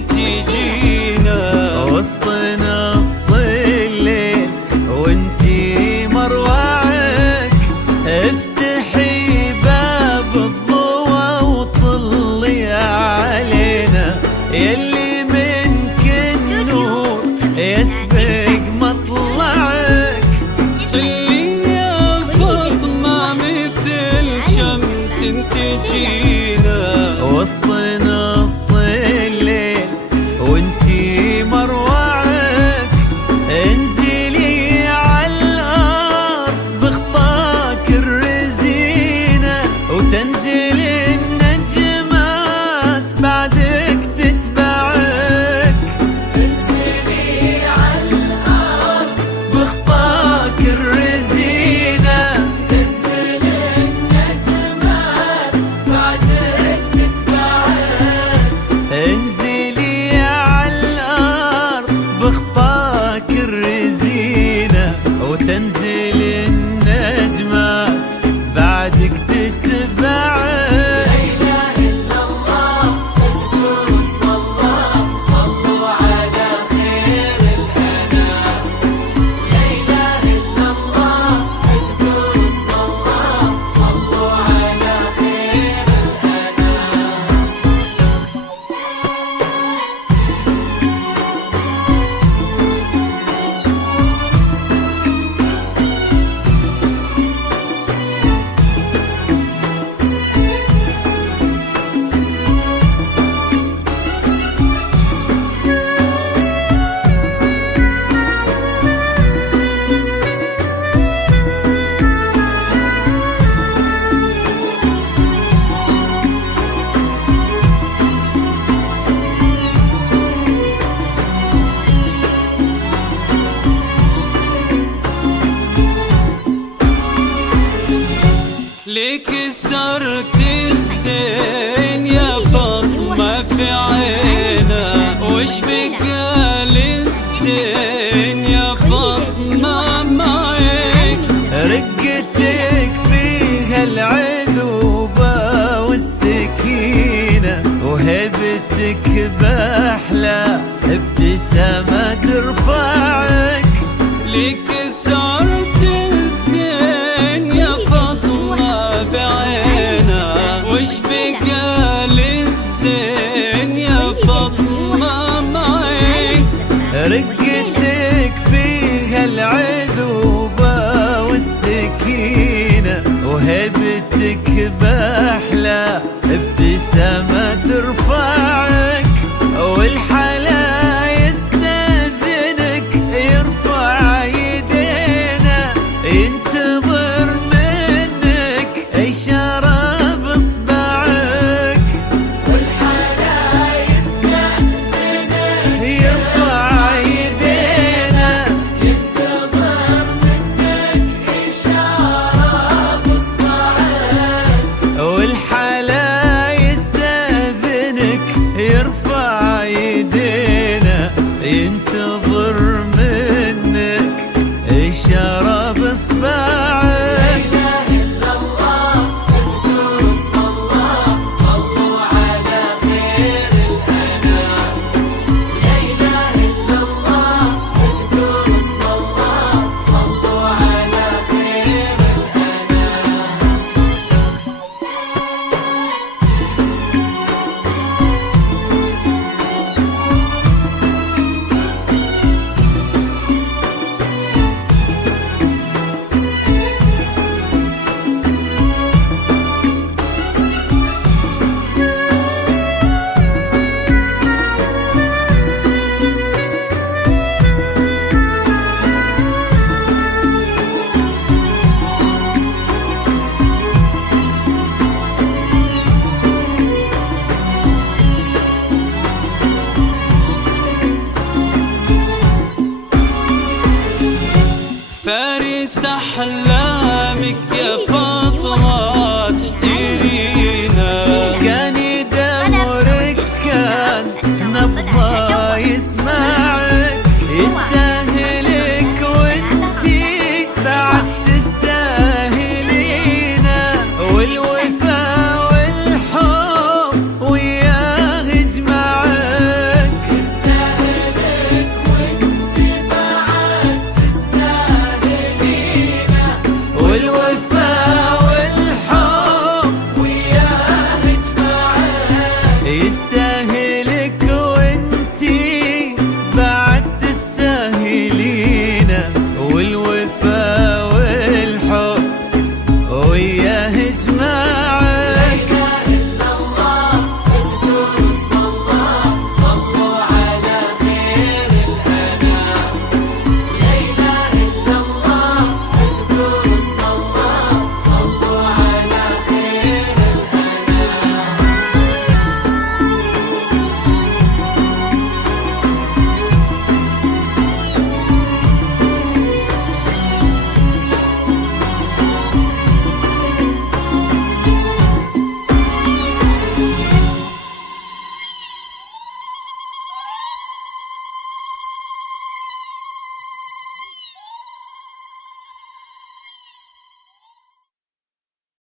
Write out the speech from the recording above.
تجينا وسط نص الليل وانتي مروعك. افتحي باب الضوى وطلي علينا يلي منك النور يسبق مطلعك. طلي يا فاطمة مثل شمس تجينا وسط نص الليل وانتي مروعك. انزلي عالارض بخطاك الرزينة وتنزل النجمات بعدك تتبعك. انزلي عالارض بخطاك الرزينة تنزل النجمات بعدك تتبعك. انزلي عالارض بخطاك الرزينة وتنزل النجمات بعدك تتبعك. ليك كسرت الزين يا فاطمة في عينا وش بقى للزين يا فاطمة معك. رقتك فيها العذوبة والسكينة وهبتك بأحلى ابتسامة ترفعك. ليك كسرت الزين يا فاطمة بعينا وش بقى للزين يا فاطمة معك. رقتك فيها العذوبة والسكينة وهبتك بأحلى ابتسامة ترفعك. والحلا يستأذنك يرفع يدينا ينتظر منك إشارة بإصبعك. والحلا يستأذنك يرفع يدينا ينتظر منك إشارة بإصبعك. والحلا يستأذنك يرفع يدينا